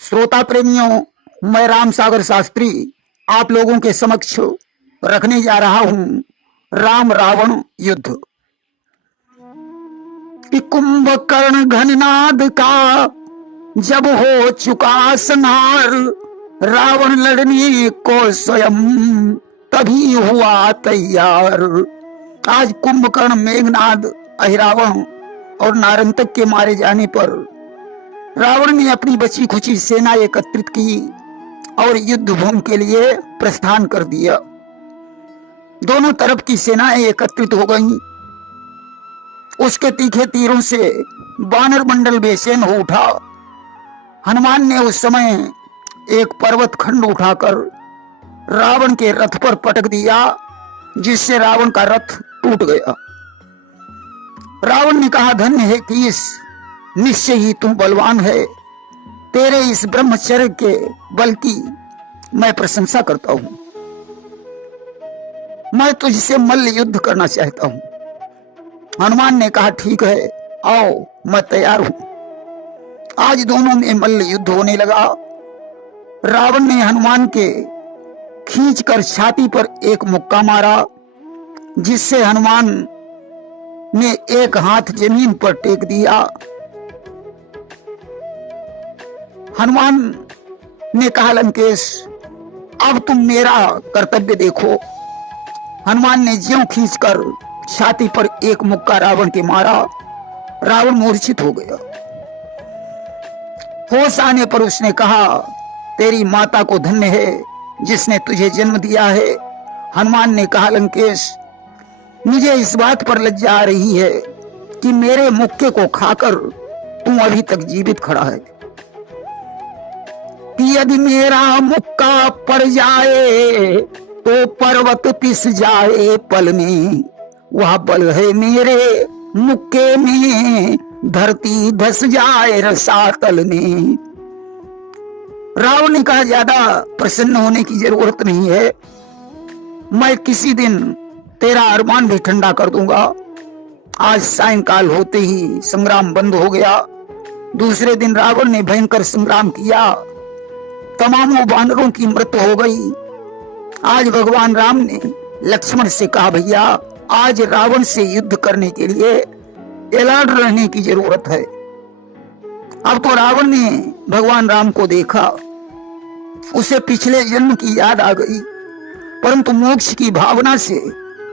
श्रोता प्रेमियों, मैं राम सागर शास्त्री आप लोगों के समक्ष रखने जा रहा हूं राम रावण युद्ध। कि कुंभकर्ण घननाद का जब हो चुका संहार, रावण लड़ने को स्वयं तभी हुआ तैयार। आज कुंभकर्ण, मेघनाद, अहिरावण और नारंतक के मारे जाने पर रावण ने अपनी बची खुची सेना एकत्रित की और युद्ध भूमि के लिए प्रस्थान कर दिया। दोनों तरफ की सेनाएं एकत्रित हो गईं। उसके तीखे तीरों से वानर मंडल बेचैन हो उठा। हनुमान ने उस समय एक पर्वत खंड उठाकर रावण के रथ पर पटक दिया, जिससे रावण का रथ टूट गया। रावण ने कहा, धन्य है कीस, निश्चय ही तू बलवान है। तेरे इस ब्रह्मचर्य के बल की मैं प्रशंसा करता हूं। मैं तुझसे मल्ल युद्ध करना चाहता हूं। हनुमान ने कहा, ठीक है, आओ, मैं तैयार हूं। आज दोनों में मल्ल युद्ध होने लगा। रावण ने हनुमान के खींचकर छाती पर एक मुक्का मारा, जिससे हनुमान ने एक हाथ जमीन पर टेक दिया। हनुमान ने कहा, लंकेश, अब तुम मेरा कर्तव्य देखो। हनुमान ने ज्यों खींचकर छाती पर एक मुक्का रावण के मारा, रावण मूर्छित हो गया। होश आने पर उसने कहा, तेरी माता को धन्य है जिसने तुझे जन्म दिया है। हनुमान ने कहा, लंकेश, मुझे इस बात पर लज्जा आ रही है कि मेरे मुक्के को खाकर तू अभी तक जीवित खड़ा है। कि यदि मेरा मुक्का पड़ जाए तो पर्वत पिस जाए पल में, वह बल है मेरे मुक्के में, धरती धस जाए रसातल में। रावण ने कहा, ज्यादा प्रसन्न होने की जरूरत नहीं है। मैं किसी दिन तेरा अरमान भी ठंडा कर दूंगा। आज सायंकाल होते ही संग्राम बंद हो गया। दूसरे दिन रावण ने भयंकर संग्राम किया। तमामों वानरों की मृत्यु हो गई। आज भगवान राम ने लक्ष्मण से कहा, भैया, आज रावण से युद्ध करने के लिए अलर्ट रहने की जरूरत है। अब तो रावण ने भगवान राम को देखा। उसे पिछले जन्म की याद आ गई, परंतु मोक्ष की भावना से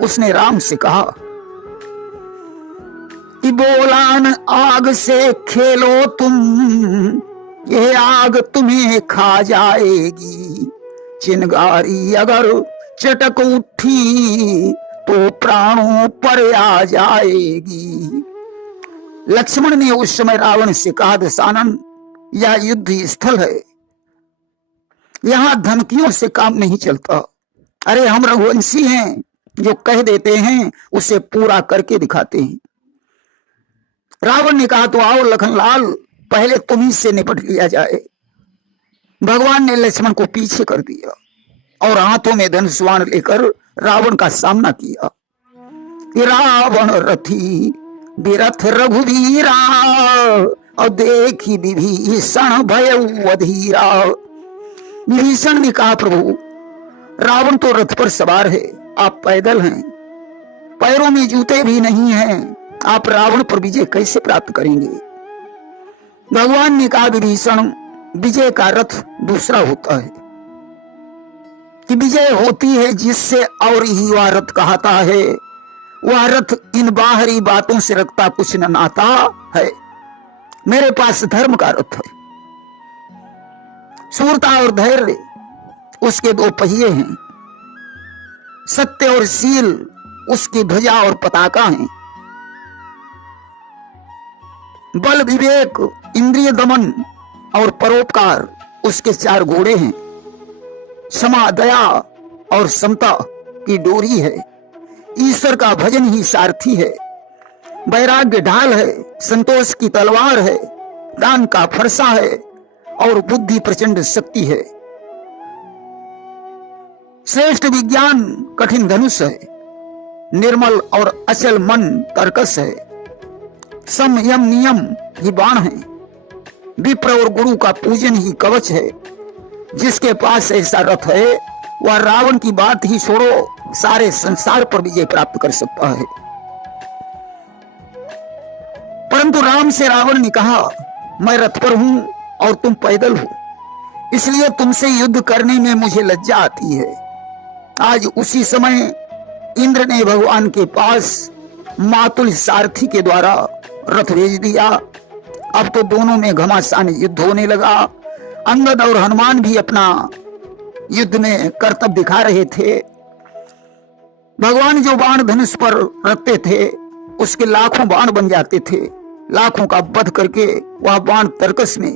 उसने राम से कहा कि बोलान आग से खेलो तुम, यह आग तुम्हें खा जाएगी। चिंगारी अगर चटक उठी तो प्राणों पर आ जाएगी। लक्ष्मण ने उस समय रावण से कहा, दशानन, यह युद्ध स्थल है, यहां धमकियों से काम नहीं चलता। अरे हम रघुवंशी हैं, जो कह देते हैं उसे पूरा करके दिखाते हैं। रावण ने कहा, तो आओ लखनलाल, पहले तुम्ही से निपट लिया जाए। भगवान ने लक्ष्मण को पीछे कर दिया और हाथों में धनुष बाण लेकर रावण का सामना किया। रावण रथी बिरथ रघुवीरा, और देखी विभीषण भयउ अधीरा। विभीषण ने कहा, प्रभु, रावण तो रथ पर सवार है, आप पैदल हैं, पैरों में जूते भी नहीं हैं, आप रावण पर विजय कैसे प्राप्त करेंगे? भगवान ने कहा, विभीषण, विजय का रथ दूसरा होता है। कि विजय होती है जिससे, और ही वह रथ कहता है। वह रथ इन बाहरी बातों से रखता कुछ न नाता है। मेरे पास धर्म का रथ है। शूरता और धैर्य उसके दो पहिए हैं। सत्य और शील उसकी ध्वजा और पताका हैं। बल, विवेक, इंद्रिय दमन और परोपकार उसके चार घोड़े हैं। क्षमा, दया और समता की डोरी है। ईश्वर का भजन ही सारथी है। वैराग्य ढाल है, संतोष की तलवार है, दान का फरसा है और बुद्धि प्रचंड शक्ति है। श्रेष्ठ विज्ञान कठिन धनुष है। निर्मल और अचल मन कर्कश है। संयम नियम ही बाण है। विप्र और गुरु का पूजन ही कवच है। जिसके पास ऐसा रथ है वह रावण की बात ही छोड़ो, सारे संसार पर विजय प्राप्त कर सकता है। परंतु राम से रावण ने कहा, मैं रथ पर हूं और तुम पैदल हो, इसलिए तुमसे युद्ध करने में मुझे लज्जा आती है। आज उसी समय इंद्र ने भगवान के पास मातुल सारथी के द्वारा रथ भेज दिया। अब तो दोनों में घमासान युद्ध होने लगा। अंगद और हनुमान भी अपना युद्ध में करतब दिखा रहे थे। भगवान जो बाण धनुष पर रखते थे उसके लाखों बाण बन जाते थे। लाखों का वध करके वह बाण तर्कस में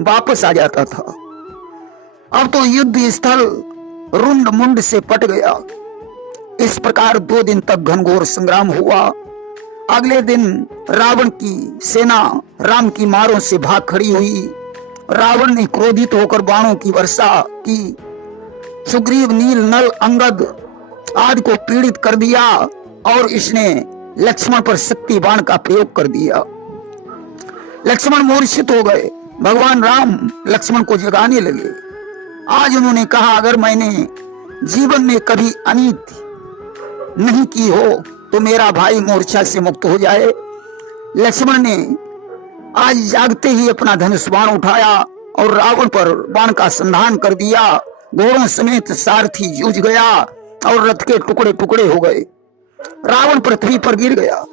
वापस आ जाता था। अब तो युद्ध स्थल रुंड मुंड से पट गया। इस प्रकार 2 दिन तक घनघोर संग्राम हुआ। अगले दिन रावण की सेना राम की मारों से भाग खड़ी हुई। रावण ने क्रोधित होकर बाणों की वर्षा की। सुग्रीव, नील, नल, अंगद आदि को पीड़ित कर दिया और इसने लक्ष्मण पर शक्ति बाण का प्रयोग कर दिया। लक्ष्मण मूर्छित हो गए। भगवान राम लक्ष्मण को जगाने लगे। आज उन्होंने कहा, अगर मैंने जीवन में कभी अनीति नहीं की हो तो मेरा भाई मूर्छा से मुक्त हो जाए। लक्ष्मण ने आज जागते ही अपना धनुष बाण उठाया और रावण पर बाण का संधान कर दिया। घोड़ों समेत सारथी जूझ गया और रथ के टुकड़े टुकड़े हो गए। रावण पृथ्वी पर गिर गया,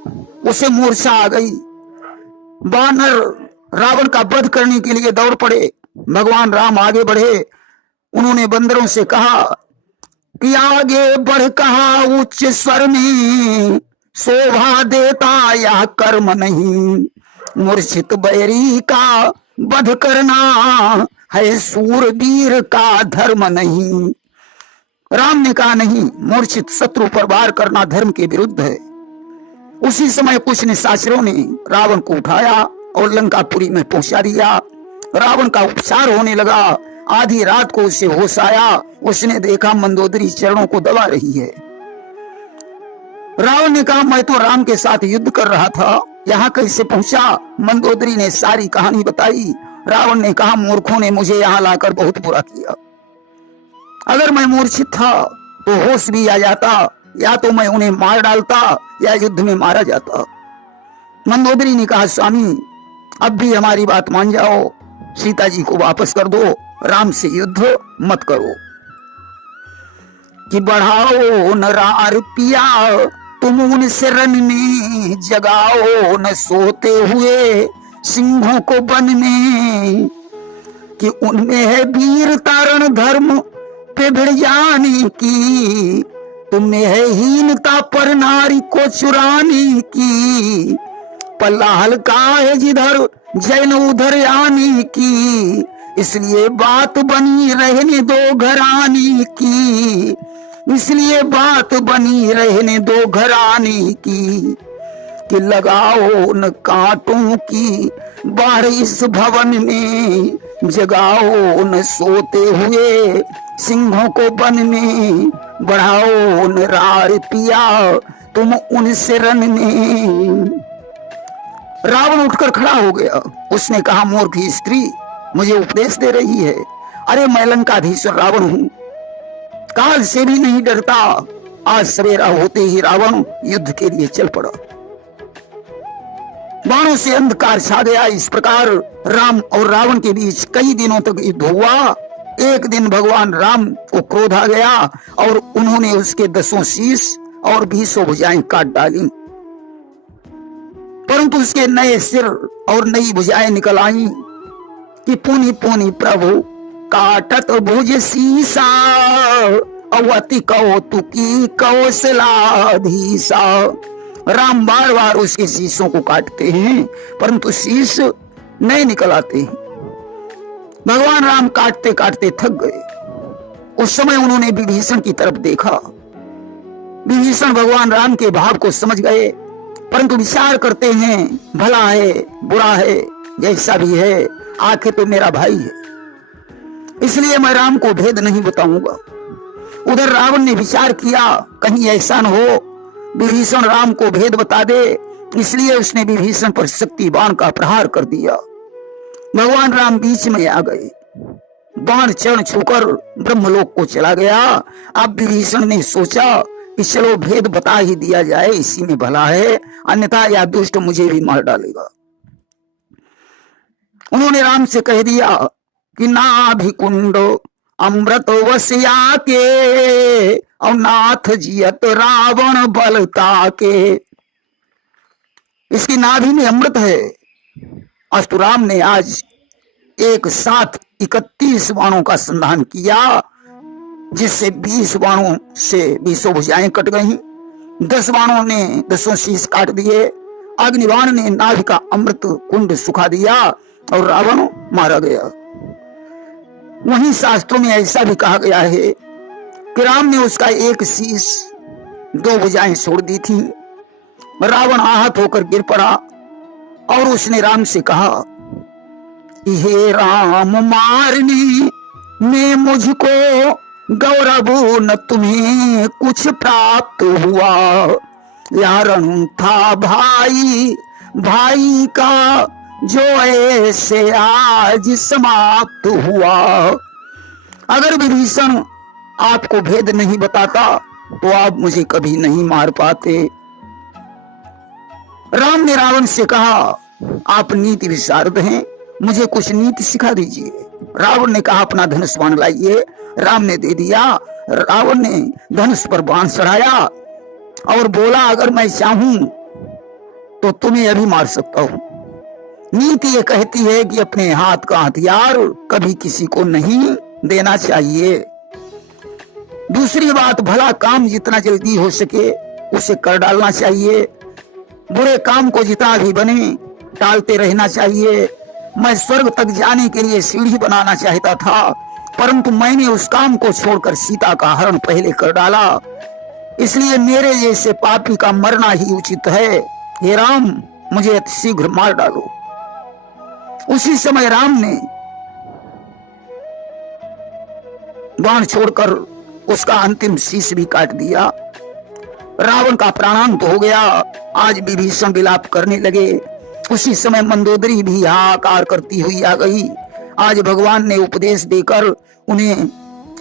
उसे मूर्छा आ गई। वानर रावण का वध करने के लिए दौड़ पड़े। भगवान राम आगे बढ़े। उन्होंने बंदरों से कहा कि आगे बढ़ कहा उच्च स्वर में, शोभा देता यह कर्म नहीं, मूर्छित बैरी का वध करना है सूरवीर का धर्म नहीं। राम ने कहा, नहीं, मूर्छित शत्रु पर वार करना धर्म के विरुद्ध है। उसी समय कुछ निशाचरों ने रावण को उठाया और लंकापुरी में पहुंचा दिया। रावण का उपचार होने लगा। आधी रात को उसे होश आया। उसने देखा मंदोदरी चरणों को दबा रही है। रावण ने कहा, मैं तो राम के साथ युद्ध कर रहा था, यहाँ कैसे पहुंचा? मंदोदरी ने सारी कहानी बताई। रावण ने कहा, मूर्खों ने मुझे यहाँ लाकर बहुत बुरा किया। अगर मैं मूर्छित था तो होश भी आ जाता, या तो मैं उन्हें मार डालता या युद्ध में मारा जाता। मंदोदरी ने कहा, स्वामी अब भी हमारी बात मान जाओ, सीता जी को वापस कर दो, राम से युद्ध मत करो। कि बढ़ाओ न रार पिया तुम उनसे रन में, जगाओ न सोते हुए सिंहों को वन में, कि उनमें है वीर तारण धर्म पे भिड़ जाने की, तुम्हें है हीनता पर नारी को चुराने की, पल्ला हल्का है जिधर जैन उधर आने की, इसलिए बात बनी रहने दो घराने की, इसलिए बात बनी रहने दो घराने की, कि लगाओ न कांटों की बाढ़ इस भवन में, जगाओ न सोते हुए सिंहों को वन में, बढ़ाओ न रार पिया तुम उनसे रन में। रावण उठकर खड़ा हो गया। उसने कहा, मूर्ख स्त्री मुझे उपदेश दे रही है। अरे मैं लंकाधीश्वर रावण हूं, काल से भी नहीं डरता। आज सवेरा होते ही रावण युद्ध के लिए चल पड़ा। बाणों से अंधकार छा गया। इस प्रकार राम और रावण के बीच कई दिनों तक युद्ध हुआ। एक दिन भगवान राम को क्रोध आ गया और उन्होंने उसके 10 शीश और 20 भुजाएं काट डाली, परंतु उसके नए सिर और नई भुजाएं निकल आई। कि पुनि पुनि प्रभु काटत भुज शीसा, अवति कौतुकी कौशलाधीसा। राम बार बार उसके शीशों को काटते हैं परंतु शीश नए निकल आते हैं। भगवान राम काटते काटते थक गए। उस समय उन्होंने विभीषण की तरफ देखा। विभीषण भगवान राम के भाव को समझ गए, परंतु विचार करते हैं, भला है बुरा है जैसा भी है, आखिर तो मेरा भाई है, इसलिए मैं राम को भेद नहीं बताऊंगा। उधर रावण ने विचार किया, कहीं ऐसा न हो विभीषण राम को भेद बता दे, इसलिए उसने विभीषण पर शक्ति बाण का प्रहार कर दिया। भगवान राम बीच में आ गए, बाण चरण छूकर ब्रह्मलोक को चला गया। अब विभीषण ने सोचा कि चलो भेद बता ही दिया जाए, इसी में भला है, अन्यथा यह दुष्ट मुझे भी मार डालेगा। उन्होंने राम से कह दिया कि नाभिकुंड अमृत वसिया के और नाथ जियत रावण बलता के। इसकी नाभि में अमृत है। अस्तु राम ने आज एक साथ 31 बाणों का संधान किया, जिससे 20 बाणों से 20 भुजाएं कट गईं, 10 बाणों ने 10 शीश काट दिए, अग्निबाण ने नाभि का अमृत कुंड सुखा दिया और रावण मारा गया। वहीं शास्त्रों में ऐसा भी कहा गया है कि राम ने उसका एक शीश 2 भुजाएं छोड़ दी थी। रावण आहत होकर गिर पड़ा और उसने राम से कहा, हे राम मारने में मुझको गौरव न तुम्हें कुछ प्राप्त हुआ, यारण था भाई भाई का जो ऐसे आज समाप्त हुआ। अगर विभीषण आपको भेद नहीं बताता तो आप मुझे कभी नहीं मार पाते। राम ने रावण से कहा, आप नीति विशारद हैं, मुझे कुछ नीति सिखा दीजिए। रावण ने कहा, अपना धनुष बाण लाइए। राम ने दे दिया। रावण ने धनुष पर बाण चढ़ाया और बोला, अगर मैं चाहूं तो तुम्हें अभी मार सकता हूं। नीति ये कहती है कि अपने हाथ का हथियार कभी किसी को नहीं देना चाहिए। दूसरी बात, भला काम जितना जल्दी हो सके उसे कर डालना चाहिए, बुरे काम को जितना भी बने टालते रहना चाहिए। मैं स्वर्ग तक जाने के लिए सीढ़ी बनाना चाहता था, परंतु मैंने उस काम को छोड़कर सीता का हरण पहले कर डाला, इसलिए मेरे जैसे पापी का मरना ही उचित है। हे राम, मुझे शीघ्र मार डालो। उसी समय राम ने बाण छोड़कर उसका अंतिम शीश भी काट दिया। रावण का प्राणांत हो गया। आज विभीषण विलाप करने लगे। उसी समय मंदोदरी भी हाहाकार करती हुई आ गई। आज भगवान ने उपदेश देकर उन्हें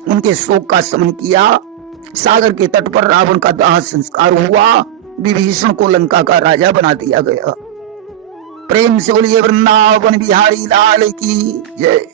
उनके शोक का शमन किया। सागर के तट पर रावण का दाह संस्कार हुआ। विभीषण को लंका का राजा बना दिया गया। प्रेम से बोलिए वृंदावन बिहारी लाल की जय।